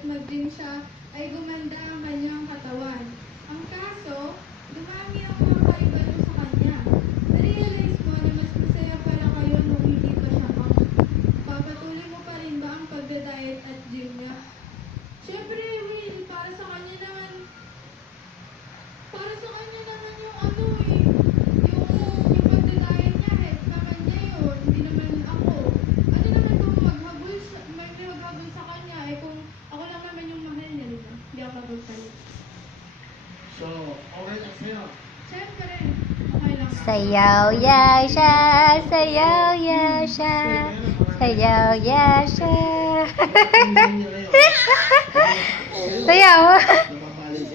at mag-gym siya, ay gumanda ang kanyang katawan. Ang kaso, dumami ang mga kaibalo sa kanya. Na-realize mo na mas masaya pala kayo nung hindi pa siya papatuloy mo pa rin ba ang pagda-diet at gym niya? Siyempre, Will, para sa kanya naman yung ano yung pagda-diet niya, naman niya yun, hindi naman ako. Ano naman kung maghabol sa kanya, kung ako lang naman yung mahal niya, diba? Hindi ako magpalit. So, okay lang sa'yo. Siyempre, okay lang. Sayaw ya siya, sayaw ya siya, sayaw ya siya. Sayaw.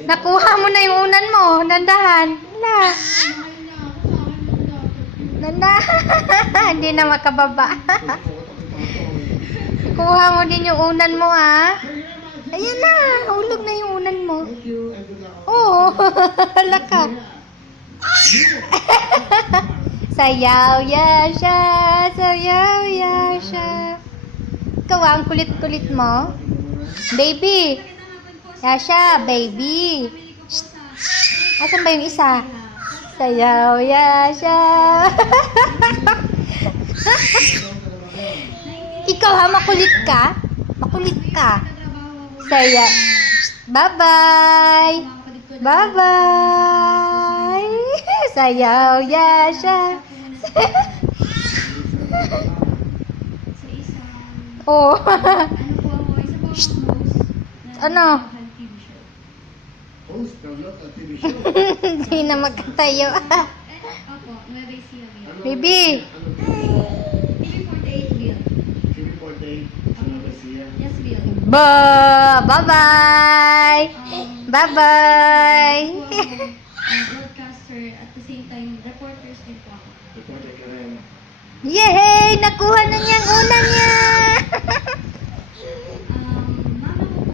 Nakuha mo na yung unan mo. Dandahan. Wala. Mahal niya ako, sa akin lang dapat. Dandahan. Hindi na makababa. Kuha mo din yung unan mo, ha? Ayan na. Hulog na yung unan mo. Oo. Hala ka. Sayaw ya siya, sayaw ya siya. Ikaw, ang kulit-kulit mo. Baby. Yasha, baby. Shh. Asan ba yung isa? Sayaw, Yasha. Ikaw ha, makulit ka? Makulit ka. Sayaw. Bye-bye. Bye-bye. Sayaw, Yasha. Oh. Ano? Host ng local TV show. Hindi na magkatayo. Opo, Nueva Ecija. Baby. TV48 Bill. TV48 sa Nueva. Yes, Bill. Bye-bye. Bye-bye. Broadcaster at the same time, reporters din po ako. Reporter ka rin. Yay! Nakuha na niya.